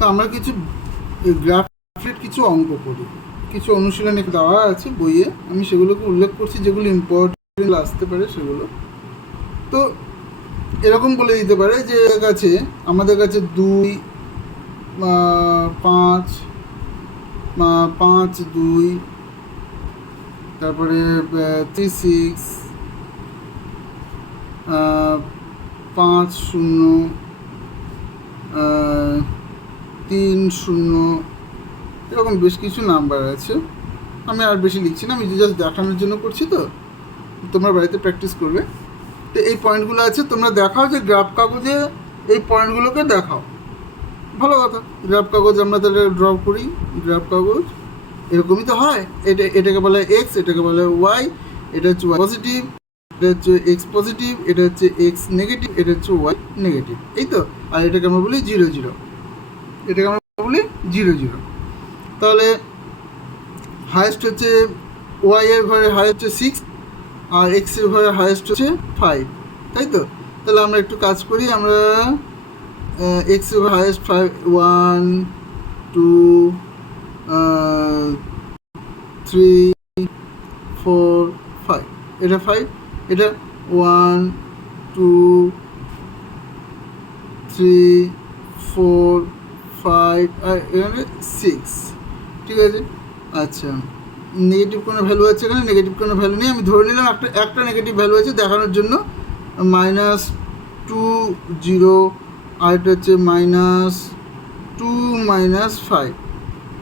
তো আমরা কিছু গ্রাফের কিছু অঙ্ক করি। কিছু অনুশীলনে দেওয়া আছে বইয়ে। আমি সেগুলোকে উল্লেখ করছি, যেগুলো ইম্পর্টেন্ট আসতে পারে সেগুলো। তো এরকম বলে দিতে পারে যে, কাছে আমাদের কাছে দুই পাঁচ পাঁচ, দুই, তারপরে থ্রি সিক্স পাঁচ, শূন্য তিন শূন্য, এরকম বেশ কিছু নাম্বার আছে। আমি আর বেশি লিখছি না, আমি জাস্ট দেখানোর জন্য করছি তো। তোমরা বাড়িতে প্র্যাকটিস করবে। তো এই পয়েন্টগুলো আছে, তোমরা দেখাও যে গ্রাফ কাগজে এই পয়েন্টগুলোকে দেখাও। ভালো কথা। গ্রাফ কাগজ আমরা তাহলে ড্র করি। গ্রাফ কাগজ, এরকমই তো হয়। এটা, এটাকে বলে এক্স এটাকে বলে ওয়াই এটা হচ্ছে পজিটিভ এটা হচ্ছে এক্স পজিটিভ এটা হচ্ছে এক্স নেগেটিভ এটা হচ্ছে ওয়াই নেগেটিভ এই তো? আর এটাকে আমরা বলি জিরো জিরো এটাকে আমরা বলি জিরো জিরো। তাহলে হায়েস্ট হচ্ছে ওয়াই এর ঘরে হায়েস্ট হচ্ছে সিক্স আর এক্সের ঘরে হায়েস্ট হচ্ছে ফাইভ তাই তো? তাহলে আমরা একটু কাজ করি, আমরা এক্সের highest five one two three four five এটা ফাইভ এটা one two three four five আর এখানে সিক্স ঠিক আছে? আচ্ছা। নেগেটিভ কোনো ভ্যালু আছে এখানে? নেগেটিভ কোনো ভ্যালু নেই। আমি ধরে নিলাম একটা একটা নেগেটিভ ভ্যালু আছে দেখানোর জন্য। মাইনাস টু জিরো আর এটা হচ্ছে মাইনাস টু মাইনাস ফাইভ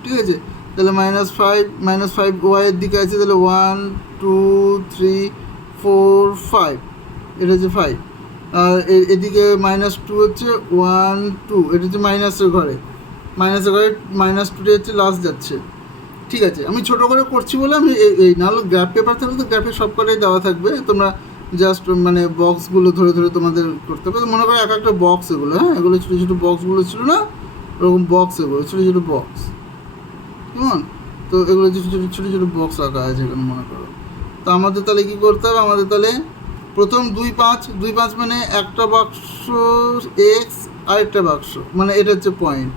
ঠিক আছে? তাহলে মাইনাস ফাইভ মাইনাস ফাইভ ওয়াইয়ের দিকে আছে, তাহলে one two three four five এটা হচ্ছে ফাইভ আর এদিকে মাইনাস টু হচ্ছে ওয়ান টু এটা হচ্ছে মাইনাসের ঘরে। মাইনাসের ঘরে মাইনাস টুটা হচ্ছে লাস্ট যাচ্ছে। ঠিক আছে, আমি ছোট করে করছি বলে আমি এই- নাহলে গ্রাফ পেপার থাকলে তো গ্রাফে সব কটাই দেওয়া থাকবে। তোমরা জাস্ট মানে বক্সগুলো ধরে ধরে তোমাদের করতে হবে মনে করো এক একটা বক্স এগুলো হ্যাঁ? এগুলো ছোটো ছোটো বক্সগুলো ছিল না? ওরকম বক্স এগুলো, ছোটো ছোটো বক্স কেমন? তো এগুলো ছোটো ছোটো ছোটো ছোটো বক্স রাখা আছে এখানে মনে করো। তো আমাদের তাহলে কী করতে হবে? আমাদের তাহলে প্রথম দুই পাঁচ দুই পাঁচ মানে একটা বাক্স এক্স আরেকটা বাক্স মানে এটা হচ্ছে পয়েন্ট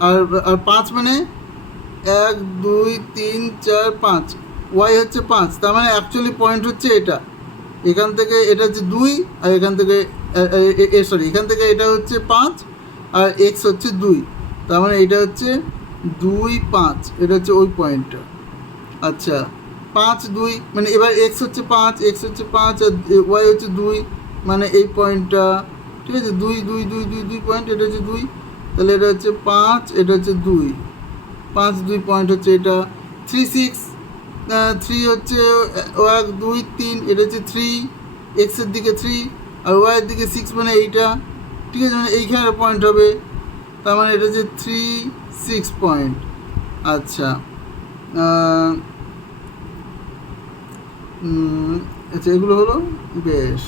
আর আর পাঁচ মানে এক, দুই, তিন, চার, পাঁচ। ওয়াই হচ্ছে পাঁচ, তার মানে অ্যাকচুয়ালি পয়েন্ট হচ্ছে এটা। এখান থেকে এটা হচ্ছে দুই, আর এখান থেকে সরি এখান থেকে এটা হচ্ছে পাঁচ, আর এক্স হচ্ছে দুই। তার মানে এটা হচ্ছে দুই, পাঁচ, এটা হচ্ছে ওই পয়েন্টটা আচ্ছা। পাঁচ দুই মানে এবার এক্স হচ্ছে পাঁচ এক্স হচ্ছে পাঁচ, আর ওয়াই হচ্ছে দুই মানে এই পয়েন্টটা ঠিক আছে? দুই দুই দুই দুই দুই পয়েন্ট এটা হচ্ছে দুই, তাহলে এটা হচ্ছে পাঁচ, এটা হচ্ছে দুই। পাঁচ, দুই পয়েন্ট হচ্ছে এটা থ্রি সিক্স থ্রি হচ্ছে এক, দুই, তিন, এটা হচ্ছে থ্রি এক্সের দিকে থ্রি আর ওয়াইয়ের দিকে সিক্স মানে এইটা, ঠিক আছে? মানে এইখানে পয়েন্ট হবে, তার মানে এটা হচ্ছে থ্রি সিক্স পয়েন্ট আচ্ছা আচ্ছা এগুলো হলো, বেশ।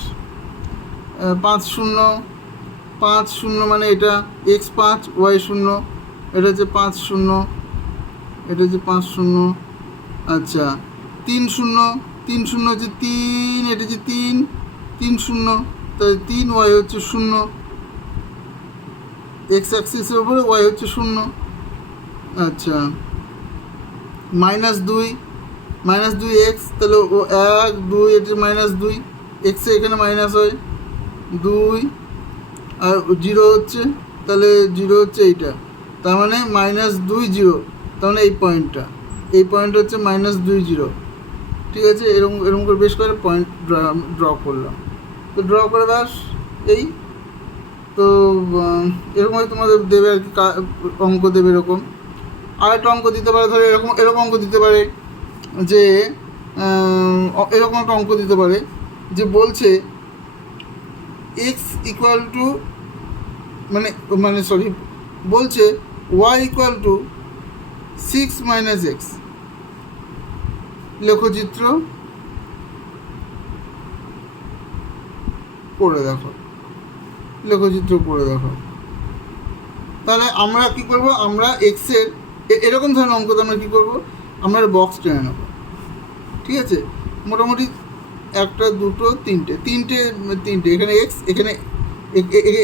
পাঁচ শূন্য পাঁচ শূন্য মানে এটা, এক্স পাঁচ, ওয়াই শূন্য, এটা হচ্ছে পাঁচ শূন্য, এটা হচ্ছে পাঁচ শূন্য আচ্ছা। তিন শূন্য তিন শূন্য হচ্ছে তিন, এটা হচ্ছে তিন তিন শূন্য, তাহলে তিন, ওয়াই হচ্ছে শূন্য। এক্স অ্যাক্সিসের উপরে, ওয়াই হচ্ছে শূন্য আচ্ছা। মাইনাস দুই মাইনাস দুই এক্স তাহলে ও এক দুই এটা মাইনাস দুই এক্সে এখানে মাইনাস হয় দুই আর জিরো হচ্ছে তাহলে জিরো হচ্ছে এইটা। তার মানে মাইনাস দুই জিরো তার মানে এই পয়েন্টটা এই পয়েন্ট হচ্ছে মাইনাস দুই জিরো ঠিক আছে? এরকম এরকম করে বেশ করে পয়েন্ট ড্র করলাম। তো ড্র করে ব্যাস এই। তো আহ, এরকমই তোমাদের দেবে আর কা- অঙ্ক দেবে এরকম। আর একটা অঙ্ক দিতে পারে ধরো এরকম এরকম অঙ্ক দিতে পারে। যে এরকম একটা অঙ্ক দিতে পারে, যে বলছে এক্স ইকুয়াল টু মানে মানে সরি বলছে Y equal to six minus X লেখচিত্র করে দেখো। লেখচিত্র করে দেখো। তাহলে আমরা কি করব? আমরা এক্সের এরকম ধরনের অঙ্কতে আমরা কী করব? আমরা বক্স টেনে নেব। ঠিক আছে? মোটামুটি একটা, দুটো, তিনটে। তিনটে তিনটে। এখানে এক্স এখানে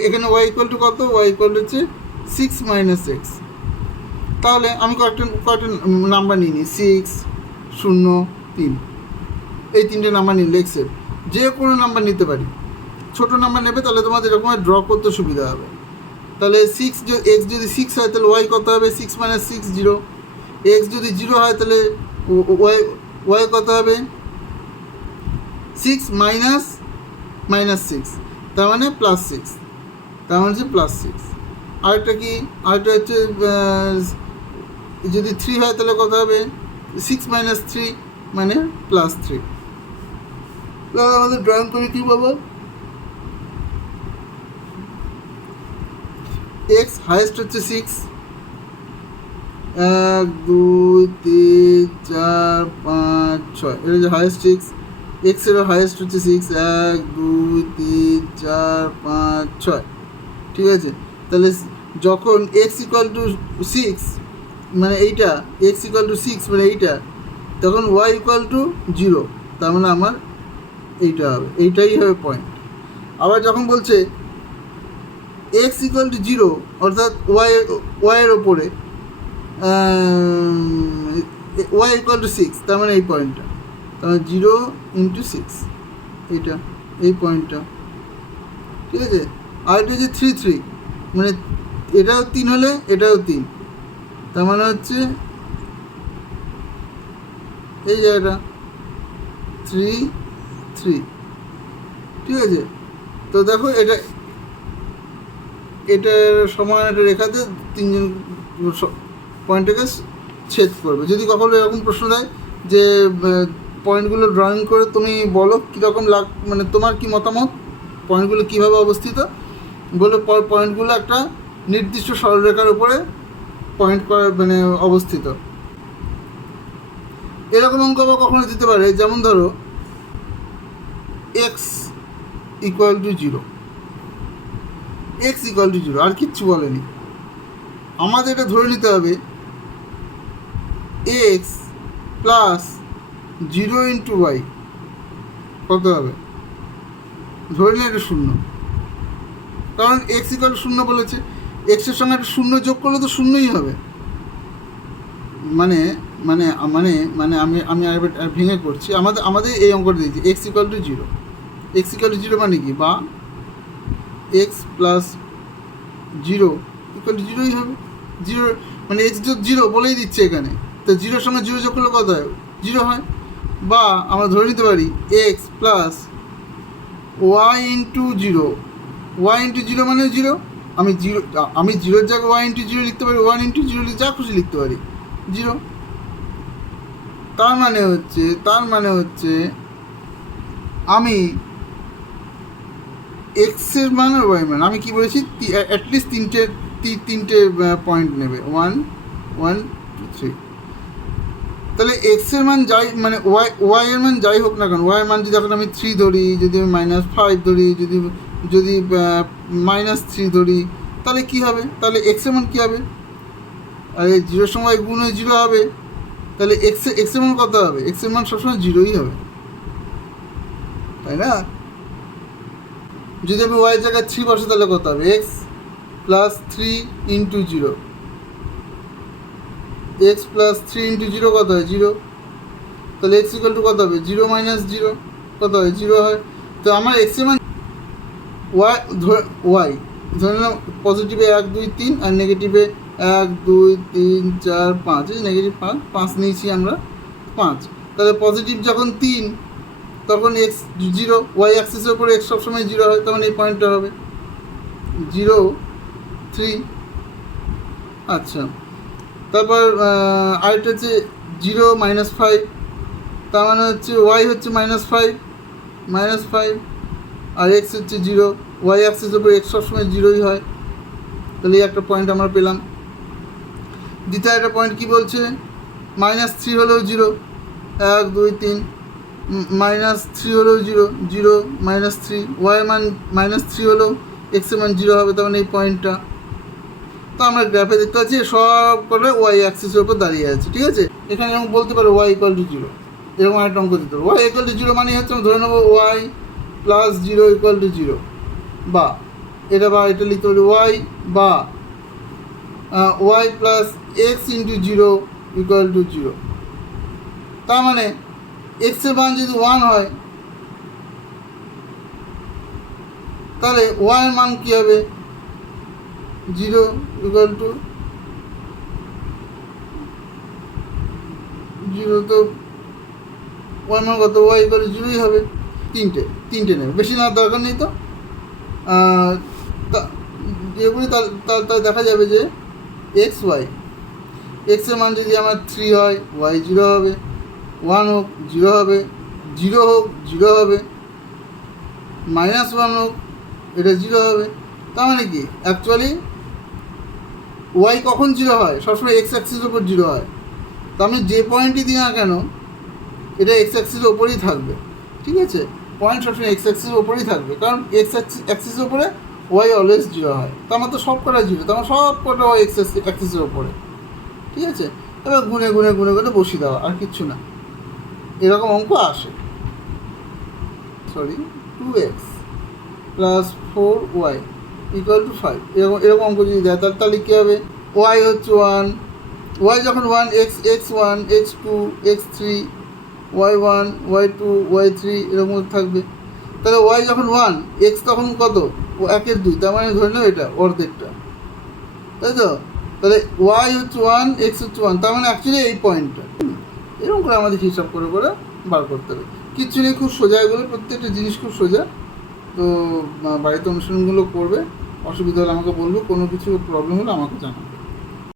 এখানে ওয়াই ইকুয়াল টু কত? ওয়াই ইকুয়াল হচ্ছে সিক্স মাইনাস এক্স তাহলে আমি কয়েকটা কয়েকটা নাম্বার নিয়ে নিই। সিক্স শূন্য, তিন। এই তিনটে নাম্বার নিলে এক্সের যে কোনো নাম্বার নিতে পারি। ছোটো নাম্বার নেবে, তাহলে তোমাদের এরকম ড্র করতে সুবিধা হবে। তাহলে সিক্স এক্স যদি সিক্স হয়, তাহলে ওয়াই কত হবে? Six minus six zero X যদি জিরো হয় তাহলে ওয়াই ওয়াই কত হবে? সিক্স মাইনাস মাইনাস সিক্স তার মানে প্লাস সিক্স তার মানে হচ্ছে প্লাস সিক্স আরেকটা কি? আরেকটা হচ্ছে যদি থ্রি হয় তাহলে কত হবে? সিক্স মাইনাস থ্রি মানে প্লাস থ্রি তাহলে আমাদের ড্রয়িং করি কী বাবা এক্স হাইয়েস্ট হচ্ছে সিক্স এক, দুই, তিন, চার, পাঁচ, ছয়। এটা হচ্ছে হাইয়েস্ট সিক্স এক্সেরও হাইয়েস্ট হচ্ছে সিক্স এক, দুই, তিন, চার, পাঁচ, ছয়। ঠিক আছে? তাহলে যখন এক্স ইকুয়াল টু সিক্স মানে এইটা এক্স ইকুয়াল টু সিক্স মানে এইটা, তখন ওয়াই ইকুয়াল টু জিরো তার মানে আমার এইটা হবে। এইটাই হবে পয়েন্ট আবার যখন বলছে এক্স ইকুয়াল টু জিরো অর্থাৎ ওয়াই ওয়াইয়ের ওপরে ওয়াই ইকুয়াল টু সিক্স তার মানে এই পয়েন্টটা তার মানে জিরো ইন্টু সিক্স এইটা এই পয়েন্টটা ঠিক আছে? আর এটা হচ্ছে থ্রি থ্রি মানে এটাও তিন হলে এটাও তিন। তার মানে হচ্ছে এই জায়গাটা থ্রি থ্রি ঠিক আছে? তো দেখো এটা, এটার সমান একটা রেখাতে তিনজন পয়েন্টটাকে ছেদ করবে। যদি কখনো এরকম প্রশ্ন দেয় যে পয়েন্টগুলো ড্রয়িং করে তুমি বলো কীরকম লাগ মানে তোমার কি মতামত? পয়েন্টগুলো কীভাবে অবস্থিত? বলে পয়েন্টগুলো একটা নির্দিষ্ট সরলরেখার উপরে পয়েন্ট করা মানে অবস্থিত। এরকম অঙ্ক বা কখনো দিতে পারে। যেমন ধরো X equal to zero X equal to zero আর কিচ্ছু বলেনি। আমাদের এটা ধরে নিতে হবে X plus zero into Y কত হবে? ধরে নিলে এটা শূন্য। কারণ এক্স ইকুয়াল শূন্য বলেছে। এক্সের সঙ্গে একটা শূন্য যোগ করলে তো শূন্যই হবে। মানে মানে মানে মানে আমি আমি আর ভেঙে করছি আমাদের আমাদের এই অঙ্কটা দিয়েছি। X equal to zero X equal to zero মানে কি? বা X plus zero equal to জিরোই হবে। জিরো মানে এক্স জিরো বলেই দিচ্ছে এখানে। তো জিরোর সঙ্গে জিরো যোগ করলে কত হয়? জিরো হয়। বা আমরা ধরে নিতে পারি X plus Y into zero Y into zero মানে জিরো আমি জিরো আমি জিরোর জায়গায় ওয়াই ইন্টু জিরো লিখতে পারি ওয়ান ইন্টু জিরো যা খুশি লিখতে পারি। জিরো তার মানে হচ্ছে, তার মানে হচ্ছে আমি এক্সের মান আর ওয়াই মান। আমি কি বলেছি? অ্যাটলিস্ট তিনটে তিনটে পয়েন্ট নেবে। ওয়ান ওয়ান টু থ্রি তাহলে এক্সের মান যাই মানে ওয়াই ওয়াই এর মান যাই হোক না কেন ওয়াই এর মান যদি এখন আমি থ্রি ধরি, যদি আমি মাইনাস ফাইভ ধরি, যদি যদি মাইনাস থ্রি ধরি, তাহলে কী হবে? তাহলে এক্সের মান কী হবে? আর জিরোর সময় গুণ হয়ে জিরো হবে। তাহলে এক্স এক্সের মান কত হবে? এক্সের মান সবসময় জিরোই হবে। তাই না? যদি আমি ওয়াই জায়গায় থ্রি বসে তাহলে কত হবে? X plus three into zero X plus three into zero কত হয়? জিরো তাহলে এক্স ইকুয়াল টু কত হবে? জিরো মাইনাস জিরো কত হয়? জিরো হয়। তো আমার এক্সের মান ওয়াই ওয়াই ধরে নিলাম পজিটিভে এক, দুই, তিন আর নেগেটিভে এক, দুই, তিন, চার, পাঁচ। এই নেগেটিভ পাঁচ পাঁচ নিয়েছি আমরা পাঁচ। তাহলে পজিটিভ যখন তিন, তখন এক্স জিরো ওয়াই অ্যাক্সিসের উপরে এক্স সবসময় জিরো হয়, তখন এই পয়েন্টটা হবে। জিরো থ্রি আচ্ছা। তারপর আরেকটা হচ্ছে জিরো মাইনাস ফাইভ তার মানে হচ্ছে ওয়াই হচ্ছে মাইনাস ফাইভ মাইনাস ফাইভ আর এক্স হচ্ছে জিরো ওয়াই অ্যাক্সিসের উপর এক্স সবসময় জিরোই হয়। তাহলে এই একটা পয়েন্ট আমরা পেলাম। দ্বিতীয় একটা পয়েন্ট কী বলছে? মাইনাস থ্রি হলেও জিরো, এক, দুই, তিন মাইনাস থ্রি হলেও zero zero minus three Y মান মাইনাস থ্রি হলেও এক্সের মান জিরো হবে তখন এই পয়েন্টটা তো আমরা গ্রাফে দেখতে পাচ্ছি, সব করে ওয়াই অ্যাক্সিসের উপর দাঁড়িয়ে আছে, ঠিক আছে? এখানে এরকম বলতে পারো ওয়াই ইকুয়াল টু জিরো এরকম একটা অঙ্ক দিতে পারো। ওয়াই ইকুয়াল টু জিরো মানে হচ্ছে আমরা ধরে নেব Y plus zero equal to zero বা এটা বা এটা লিখতে পারি ওয়াই বা Y plus X into zero equal to zero তার মানে এক্সের মান যদি ওয়ান হয়, তাহলে ওয়াইয়ের মান কী হবে? জিরো ইকুয়াল টু জিরো তো ওয়াই মান কত? ওয়াই ইকুয়াল টু জিরোই হবে। তিনটে তিনটে নেবে। বেশি নেওয়ার দরকার নেই তো। আহ, তা- যেগুলি তাহলে তাহলে দেখা যাবে যে এক্স ওয়াই এক্সের মান যদি আমার থ্রি হয় ওয়াই জিরো হবে ওয়ান হোক জিরো হবে জিরো হোক জিরো হবে মাইনাস ওয়ান হোক এটা জিরো হবে। তার মানে কি? অ্যাকচুয়ালি ওয়াই কখন জিরো হয়? সবসময় এক্স অ্যাক্সিসের ওপর জিরো হয়। তার মানে যে পয়েন্টই দিই না কেন, এটা এক্স অ্যাক্সিসের ওপরেই থাকবে। ঠিক আছে? পয়েন্ট সবসময় এক্স অ্যাক্সিসের ওপরেই থাকবে। কারণ এক্স অ্যাক্সিসের ওপরে ওয়াই অলওয়েজ জিরো হয়। তার আমার তো সব কটা জিরো তার আমার সব কটা ওয়াই এক্স অ্যাক্সিসের ওপরে ঠিক আছে? এবার গুনে গুনে গুনে গুনে বসিয়ে দেওয়া আর কিচ্ছু না। এরকম অঙ্ক আসে। Sorry two X plus four Y equal to five এরকম এরকম অঙ্ক যদি দেয় তার তাহলে কী হবে? ওয়াই হচ্ছে ওয়ান ওয়াই যখন one X X one X two X three Y one Y two Y three এরকম থাকবে। তাহলে ওয়াই যখন ওয়ান এক্স তখন কত? একের দুই, তার মানে ধরে নাও এটা অর্ধেকটা। তাই তো? তাহলে ওয়াই হচ্ছে ওয়ান এক্স হচ্ছে ওয়ান তার মানে অ্যাকচুয়ালি এই পয়েন্টটা এরকম করে আমাদের হিসাব করে করে বার করতে হবে। কিচ্ছু নেই, খুব সোজা এগুলো, প্রত্যেকটা জিনিস খুব সোজা। তো বাড়িতে অনুষ্ঠানগুলো করবে অসুবিধা হলে আমাকে বলবে কোনো কিছু প্রবলেম হলে আমাকে জানাবে।